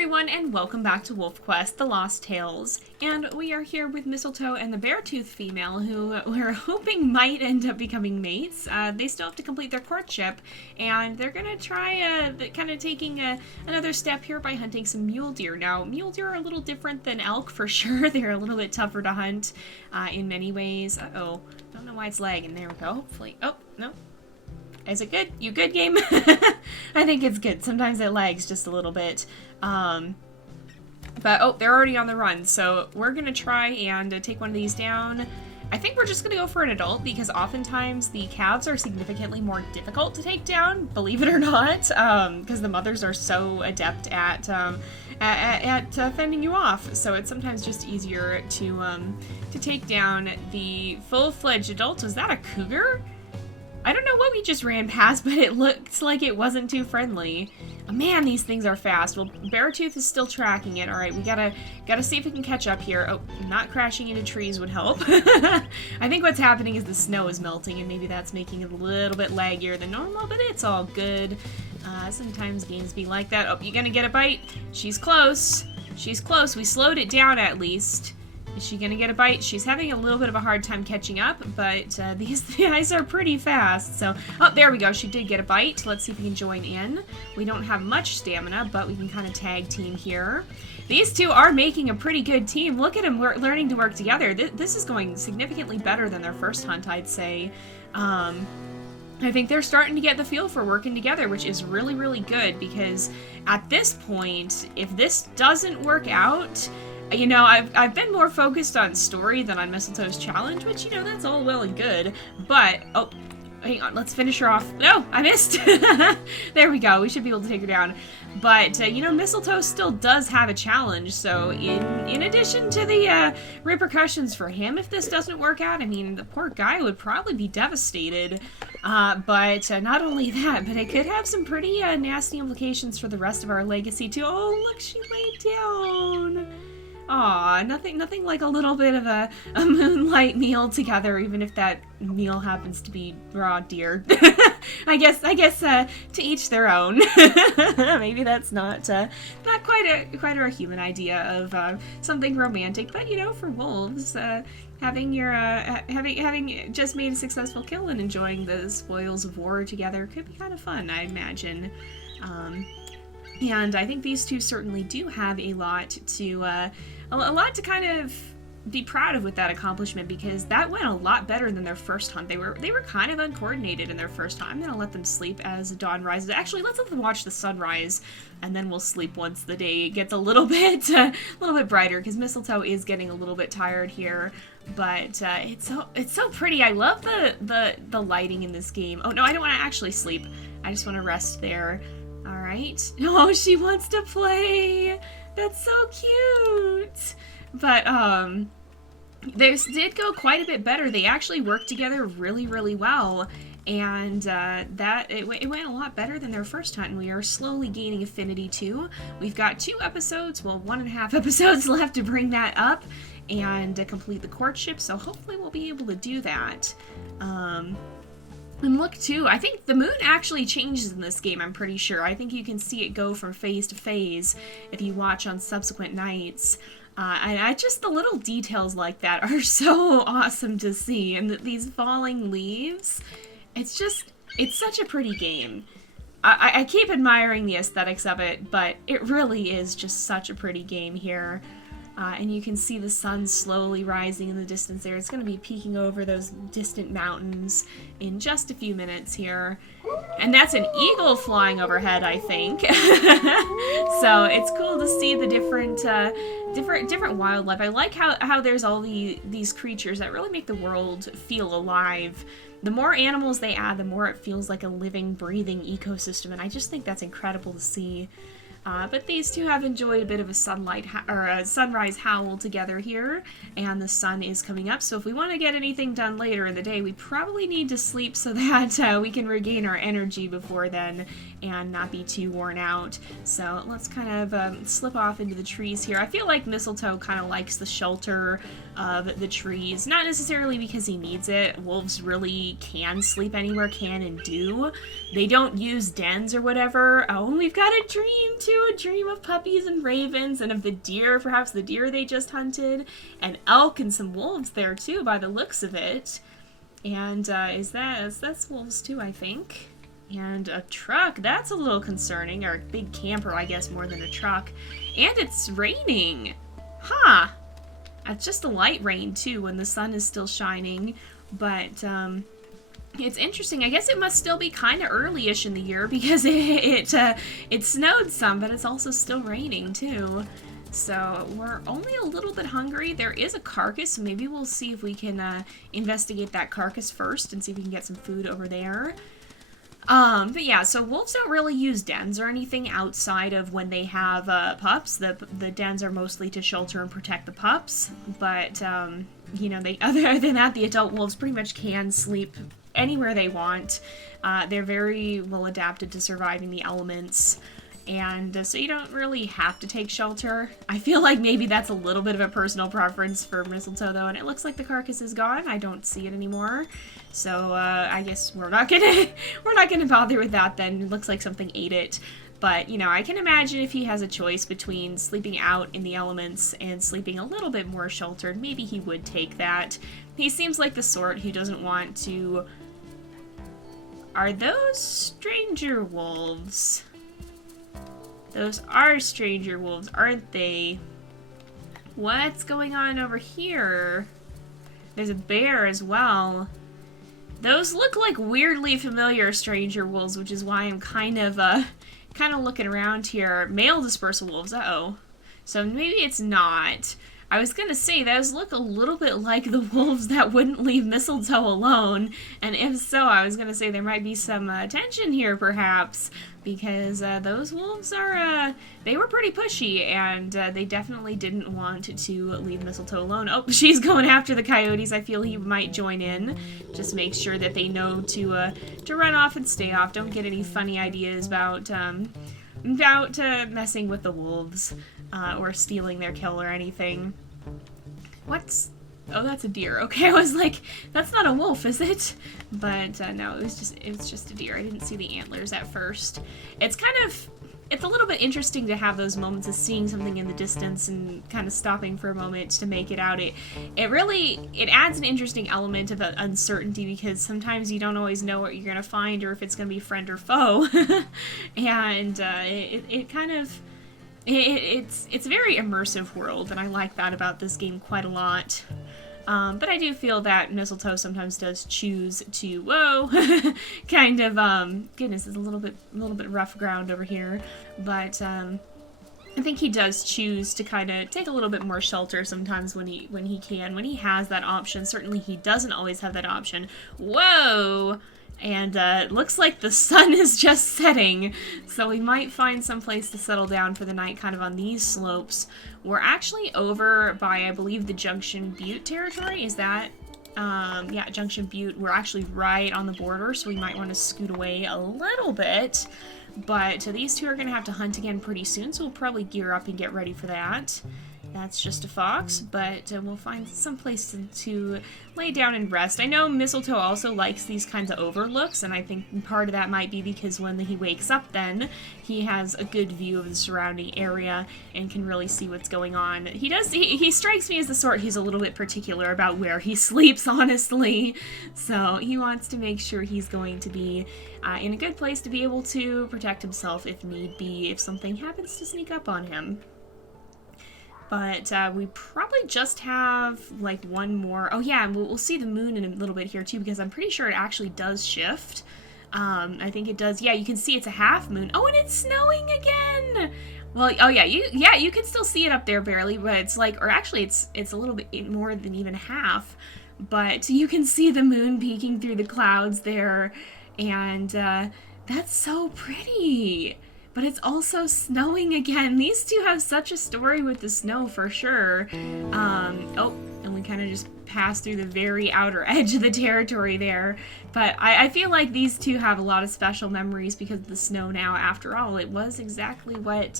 everyone, and welcome back to WolfQuest, The Lost Tales. And we are here with Mistletoe and the Beartooth female, who we're hoping might end up becoming mates. They still have to complete their courtship, and they're gonna try kind of taking another step here by hunting some mule deer. Now, mule deer are a little different than elk for sure. They're a little bit tougher to hunt in many ways. Uh-oh, don't know why it's lagging. There we go. Hopefully. Oh, no. Is it good? You good, game? I think it's good. Sometimes it lags just a little bit. But, oh, they're already on the run, so we're gonna try and take one of these down. I think we're just gonna go for an adult, because oftentimes the calves are significantly more difficult to take down, believe it or not, because the mothers are so adept at fending you off, so it's sometimes just easier to take down the full-fledged adult. Was that a cougar? I don't know what we just ran past, but it looked like it wasn't too friendly. Oh, man, these things are fast. Well, Beartooth is still tracking it. All right, we gotta see if we can catch up here. Oh, not crashing into trees would help. I think what's happening is the snow is melting, and maybe that's making it a little bit laggier than normal, but it's all good. Sometimes games be like that. Oh, you gonna get a bite? She's close. She's close. We slowed it down at least. Is she gonna get a bite? She's having a little bit of a hard time catching up, but these guys are pretty fast, so... Oh, there we go. She did get a bite. Let's see if we can join in. We don't have much stamina, but we can kind of tag team here. These two are making a pretty good team. Look at them learning to work together. This is going significantly better than their first hunt, I'd say. I think they're starting to get the feel for working together, which is really, really good, because at this point, if this doesn't work out... You know, I've been more focused on story than on Mistletoe's challenge, which, you know, that's all well and good, but, oh, hang on, let's finish her off. No, I missed! There we go, we should be able to take her down. But, you know, Mistletoe still does have a challenge, so in addition to the repercussions for him if this doesn't work out, I mean, the poor guy would probably be devastated. But not only that, but it could have some pretty nasty implications for the rest of our legacy, too. Oh, look, she laid down! Aw, nothing like a little bit of a moonlight meal together, even if that meal happens to be raw deer. I guess to each their own. Maybe that's not quite a human idea of something romantic, but you know, for wolves, having just made a successful kill and enjoying the spoils of war together could be kind of fun, I imagine. And I think these two certainly do have a lot to kind of be proud of with that accomplishment, because that went a lot better than their first hunt. They were kind of uncoordinated in their first hunt. I'm gonna let them sleep as dawn rises. Actually, let's let them watch the sunrise, and then we'll sleep once the day gets a little bit brighter, because Mistletoe is getting a little bit tired here. But it's so pretty. I love the lighting in this game. Oh no, I don't want to actually sleep. I just want to rest there. Alright. Oh, she wants to play! That's so cute! But, this did go quite a bit better. They actually worked together really, really well. And, it went a lot better than their first hunt, and we are slowly gaining affinity, too. We've got 2 episodes, well, 1.5 episodes left to bring that up and complete the courtship, so hopefully we'll be able to do that. And look, too, I think the moon actually changes in this game, I'm pretty sure. I think you can see it go from phase to phase if you watch on subsequent nights. And just the little details like that are so awesome to see. And these falling leaves, it's such a pretty game. I keep admiring the aesthetics of it, but it really is just such a pretty game here. And you can see the sun slowly rising in the distance there. It's going to be peeking over those distant mountains in just a few minutes here. And that's an eagle flying overhead, I think. So it's cool to see the different wildlife. I like how there's all these creatures that really make the world feel alive. The more animals they add, the more it feels like a living, breathing ecosystem, and I just think that's incredible to see. But these two have enjoyed a bit of a sunrise howl together here, and the sun is coming up, so if we want to get anything done later in the day, we probably need to sleep so that we can regain our energy before then and not be too worn out. So let's kind of slip off into the trees here. I feel like Mistletoe kind of likes the shelter of the trees. Not necessarily because he needs it. Wolves really can sleep anywhere, can and do. They don't use dens or whatever. Oh, and we've got a dream too, a dream of puppies and ravens and of the deer, perhaps the deer they just hunted, and elk and some wolves there too by the looks of it. And that's wolves too, I think. And a truck, that's a little concerning, or a big camper, I guess, more than a truck. And it's raining. Huh. It's just a light rain, too, when the sun is still shining. But, it's interesting. I guess it must still be kind of early-ish in the year, because it snowed some, but it's also still raining, too. So, we're only a little bit hungry. There is a carcass, so maybe we'll see if we can, investigate that carcass first, and see if we can get some food over there. But yeah, so wolves don't really use dens or anything outside of when they have, pups. The dens are mostly to shelter and protect the pups, but, you know, other than that, the adult wolves pretty much can sleep anywhere they want. They're very well adapted to surviving the elements, and so you don't really have to take shelter. I feel like maybe that's a little bit of a personal preference for Mistletoe, though, and it looks like the carcass is gone. I don't see it anymore. So, I guess we're not gonna bother with that then. It looks like something ate it. But, you know, I can imagine if he has a choice between sleeping out in the elements and sleeping a little bit more sheltered, maybe he would take that. He seems like the sort who doesn't want to... Are those stranger wolves? Those are stranger wolves, aren't they? What's going on over here? There's a bear as well. Those look like weirdly familiar stranger wolves, which is why I'm kind of looking around here. Male dispersal wolves, uh-oh. So maybe it's not. I was gonna say, those look a little bit like the wolves that wouldn't leave Mistletoe alone, and if so, I was gonna say there might be some tension here, perhaps, because those wolves are, they were pretty pushy, and they definitely didn't want to leave Mistletoe alone. Oh, she's going after the coyotes. I feel he might join in. Just make sure that they know to run off and stay off. Don't get any funny ideas about messing with the wolves, or stealing their kill or anything. What's... Oh, that's a deer. Okay, I was like, that's not a wolf, is it? But, no, it was just a deer. I didn't see the antlers at first. It's a little bit interesting to have those moments of seeing something in the distance and kind of stopping for a moment to make it out. It adds an interesting element of uncertainty, because sometimes you don't always know what you're going to find or if it's going to be friend or foe. And, it's a very immersive world, and I like that about this game quite a lot. But I do feel that Mistletoe sometimes does choose to, whoa, kind of, goodness, it's a little bit rough ground over here, but, I think he does choose to kind of take a little bit more shelter sometimes when he has that option. Certainly he doesn't always have that option. Whoa! And it looks like the sun is just setting, so we might find some place to settle down for the night kind of on these slopes. We're actually over by, I believe, the Junction Butte territory. Is that? Yeah, Junction Butte. We're actually right on the border, so we might want to scoot away a little bit. But these two are going to have to hunt again pretty soon, so we'll probably gear up and get ready for that. That's just a fox, but we'll find some place to lay down and rest. I know Mistletoe also likes these kinds of overlooks, and I think part of that might be because when he wakes up then, he has a good view of the surrounding area and can really see what's going on. He strikes me as the sort who's a little bit particular about where he sleeps, honestly. So he wants to make sure he's going to be in a good place to be able to protect himself if need be, if something happens to sneak up on him. But we probably just have, like, one more. Oh, yeah, and we'll see the moon in a little bit here, too, because I'm pretty sure it actually does shift. I think it does. Yeah, you can see it's a half moon. Oh, and it's snowing again! Well, oh, yeah, you can still see it up there barely, but it's like, or actually, it's a little bit more than even half. But you can see the moon peeking through the clouds there, and that's so pretty. but it's also snowing again. These two have such a story with the snow for sure. Oh, and we kind of just passed through the very outer edge of the territory there. But I feel like these two have a lot of special memories because of the snow now. After all, it was exactly what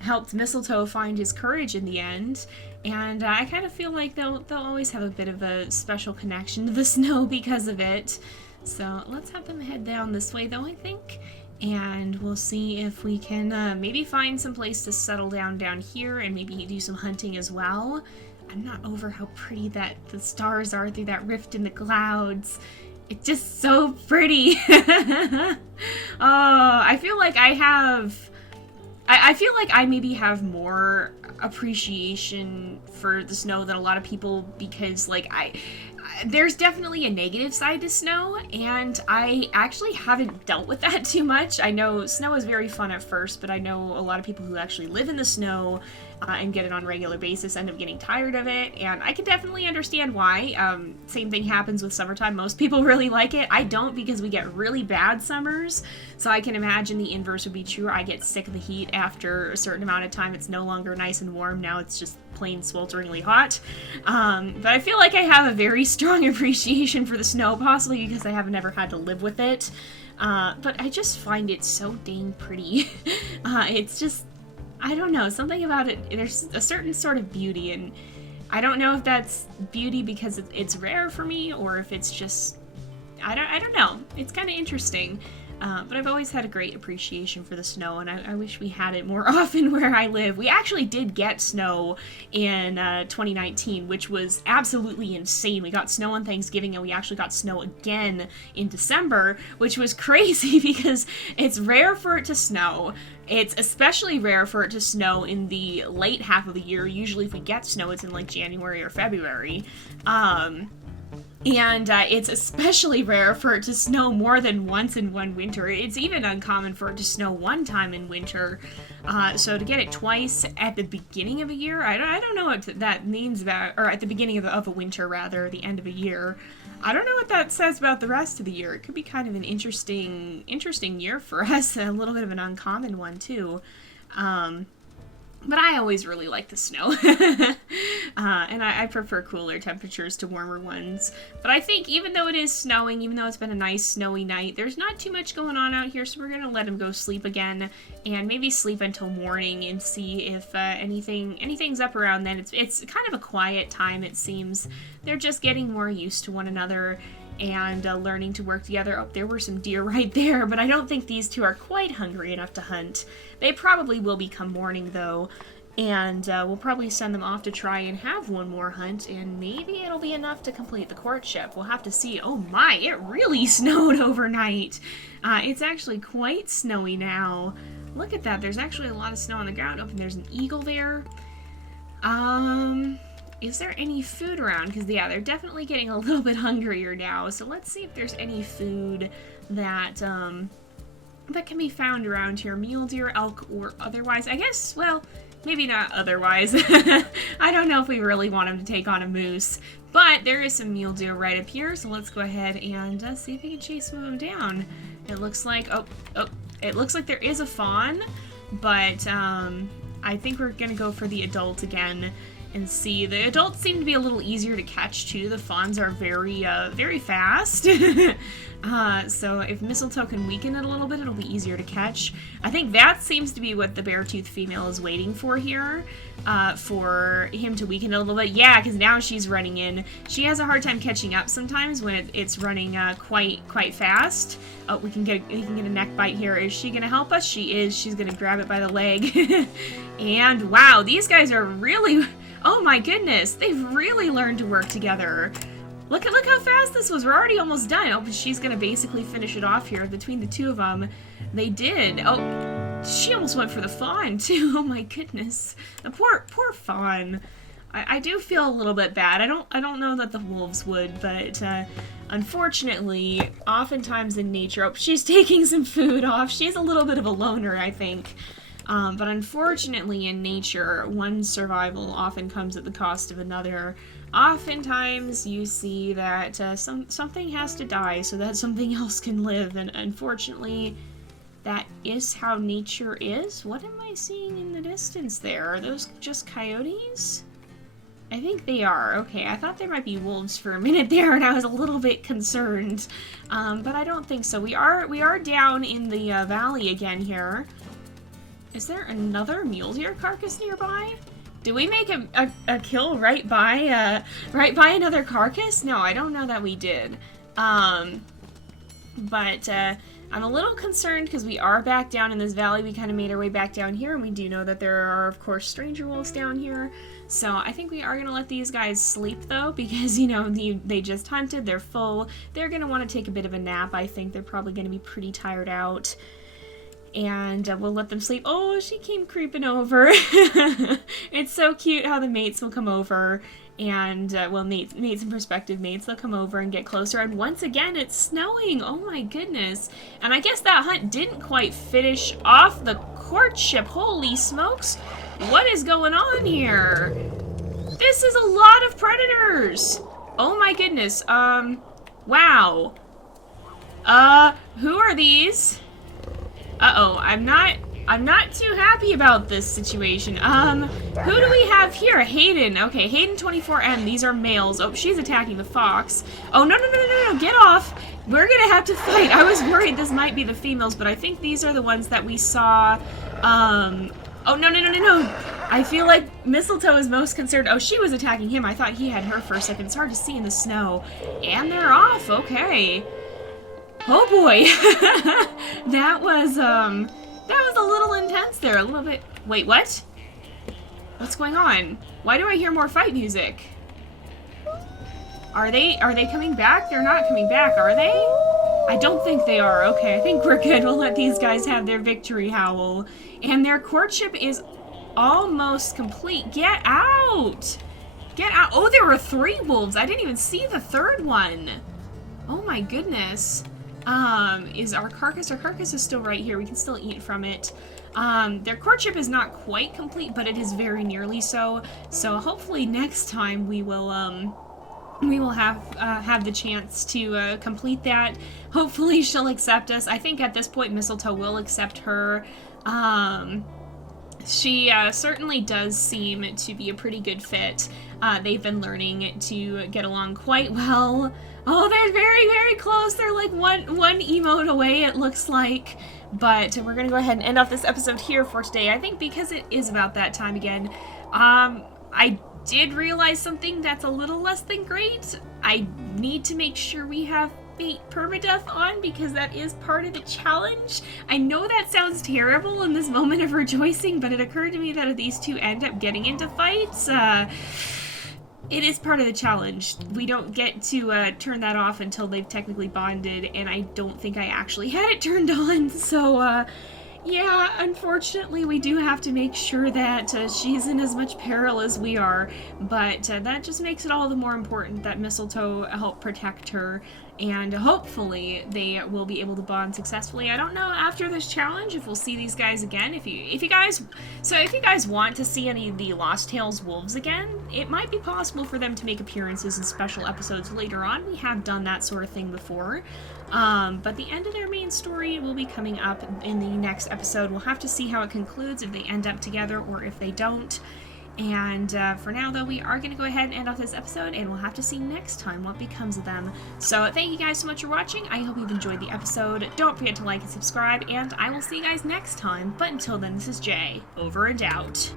helped Mistletoe find his courage in the end. And I kind of feel like they'll always have a bit of a special connection to the snow because of it. So let's have them head down this way though, I think. And we'll see if we can maybe find some place to settle down here and maybe do some hunting as well. I'm not over how pretty that the stars are through that rift in the clouds. It's just so pretty. Oh, I feel like I feel like I maybe have more appreciation for the snow than a lot of people because like there's definitely a negative side to snow, and I actually haven't dealt with that too much. I know snow is very fun at first, but I know a lot of people who actually live in the snow and get it on a regular basis end up getting tired of it, and I can definitely understand why. Same thing happens with summertime. Most people really like it. I don't because we get really bad summers, so I can imagine the inverse would be true. I get sick of the heat after a certain amount of time. It's no longer nice and warm. Now it's just plain swelteringly hot. But I feel like I have a very strong appreciation for the snow, possibly because I haven't ever had to live with it. But I just find it so dang pretty. It's just, I don't know, something about it, there's a certain sort of beauty, and I don't know if that's beauty because it's rare for me, or if it's just, I don't know. It's kind of interesting. But I've always had a great appreciation for the snow, and I wish we had it more often where I live. We actually did get snow in 2019, which was absolutely insane. We got snow on Thanksgiving, and we actually got snow again in December, which was crazy because it's rare for it to snow. It's especially rare for it to snow in the late half of the year. Usually if we get snow, it's in like January or February. And it's especially rare for it to snow more than once in one winter. It's even uncommon for it to snow one time in winter. So to get it twice at the beginning of a year, I don't know what that means about, or at the beginning of a winter rather, the end of a year. I don't know what that says about the rest of the year. It could be kind of an interesting year for us, a little bit of an uncommon one too. But I always really like the snow. And I prefer cooler temperatures to warmer ones. But I think even though it is snowing, even though it's been a nice snowy night, there's not too much going on out here, so we're going to let him go sleep again, and maybe sleep until morning and see if anything's up around then. It's kind of a quiet time, it seems. They're just getting more used to one another and learning to work together. Oh, there were some deer right there, but I don't think these two are quite hungry enough to hunt. They probably will become morning, though, and we'll probably send them off to try and have one more hunt, and maybe it'll be enough to complete the courtship. We'll have to see. Oh my, it really snowed overnight. It's actually quite snowy now. Look at that. There's actually a lot of snow on the ground. Oh, and there's an eagle there. Is there any food around? Because, yeah, they're definitely getting a little bit hungrier now. So let's see if there's any food that that can be found around here. Mule deer, elk, or otherwise. I guess, well, maybe not otherwise. I don't know if we really want him to take on a moose. But there is some mule deer right up here. So let's go ahead and see if we can chase some of them down. It looks like, it looks like there is a fawn. But I think we're going to go for the adult again. And see, the adults seem to be a little easier to catch too. The fawns are very fast. So if Mistletoe can weaken it a little bit, it'll be easier to catch. I think that seems to be what the Beartooth female is waiting for here, for him to weaken it a little bit. Yeah, because now she's running in. She has a hard time catching up sometimes when it's running quite fast. Oh, he can get a neck bite here. Is she gonna help us? She is. She's gonna grab it by the leg. And wow, these guys are really. Oh my goodness, they've really learned to work together. Look how fast this was. We're already almost done. Oh, but she's gonna basically finish it off here. Between the two of them, they did. Oh, she almost went for the fawn too. Oh my goodness, the poor fawn. I do feel a little bit bad. I don't know that the wolves would, but unfortunately, oftentimes in nature, oh, she's taking some food off. She's a little bit of a loner, I think. But unfortunately in nature, one survival often comes at the cost of another. Oftentimes you see that something has to die so that something else can live, and unfortunately that is how nature is. What am I seeing in the distance there? Are those just coyotes? I think they are. Okay, I thought there might be wolves for a minute there, and I was a little bit concerned. But I don't think so. We are down in the valley again here. Is there another mule deer carcass nearby? Did we make a kill right by another carcass? No, I don't know that we did. But I'm a little concerned because we are back down in this valley. We kind of made our way back down here, and we do know that there are, of course, stranger wolves down here. So I think we are going to let these guys sleep, though, because, you know, they just hunted. They're full. They're going to want to take a bit of a nap, I think. They're probably going to be pretty tired out. And we'll let them sleep. Oh, she came creeping over. It's so cute how the mates will come over. And, well, mates and prospective mates, they'll come over and get closer. And once again, it's snowing. Oh my goodness. And I guess that hunt didn't quite finish off the courtship. Holy smokes. What is going on here? This is a lot of predators. Oh my goodness. Wow. Who are these? Uh-oh, I'm not too happy about this situation. Who do we have here? Hayden. Okay, Hayden 24M. These are males. Oh, she's attacking the fox. Oh, no, get off. We're gonna have to fight. I was worried this might be the females, but I think these are the ones that we saw. Oh, no. I feel like Mistletoe is most concerned. Oh, she was attacking him. I thought he had her for a second. It's hard to see in the snow. And they're off. Okay. Oh boy. That was a little intense there. A little bit. Wait, what? What's going on? Why do I hear more fight music? Are they coming back? They're not coming back, are they? I don't think they are. Okay, I think we're good. We'll let these guys have their victory howl. And their courtship is almost complete. Get out! Get out. Oh, there were 3 wolves. I didn't even see the 3rd one. Oh my goodness. Is our carcass is still right here. We can still eat from it. Their courtship is not quite complete, but it is very nearly so. So hopefully next time we will have the chance to complete that. Hopefully she'll accept us. I think at this point Mistletoe will accept her. She certainly does seem to be a pretty good fit. They've been learning to get along quite well. Oh, they're very, very close. They're like one emote away, it looks like. But we're going to go ahead and end off this episode here for today. I think because it is about that time again. I did realize something that's a little less than great. I need to make sure we have fate permadeath on because that is part of the challenge. I know that sounds terrible in this moment of rejoicing, but it occurred to me that if these two end up getting into fights, it is part of the challenge. We don't get to turn that off until they've technically bonded, and I don't think I actually had it turned on, so yeah, unfortunately we do have to make sure that she's in as much peril as we are, but that just makes it all the more important that Mistletoe help protect her, and hopefully they will be able to bond successfully. I don't know after this challenge if we'll see these guys again. If you guys want to see any of the Lost Tales wolves again, it might be possible for them to make appearances in special episodes later on. We have done that sort of thing before. But the end of their main story will be coming up in the next episode. We'll have to see how it concludes, if they end up together or if they don't. And for now, though, we are going to go ahead and end off this episode, and we'll have to see next time what becomes of them. So thank you guys so much for watching. I hope you've enjoyed the episode. Don't forget to like and subscribe, and I will see you guys next time. But until then, this is Jay, over and out.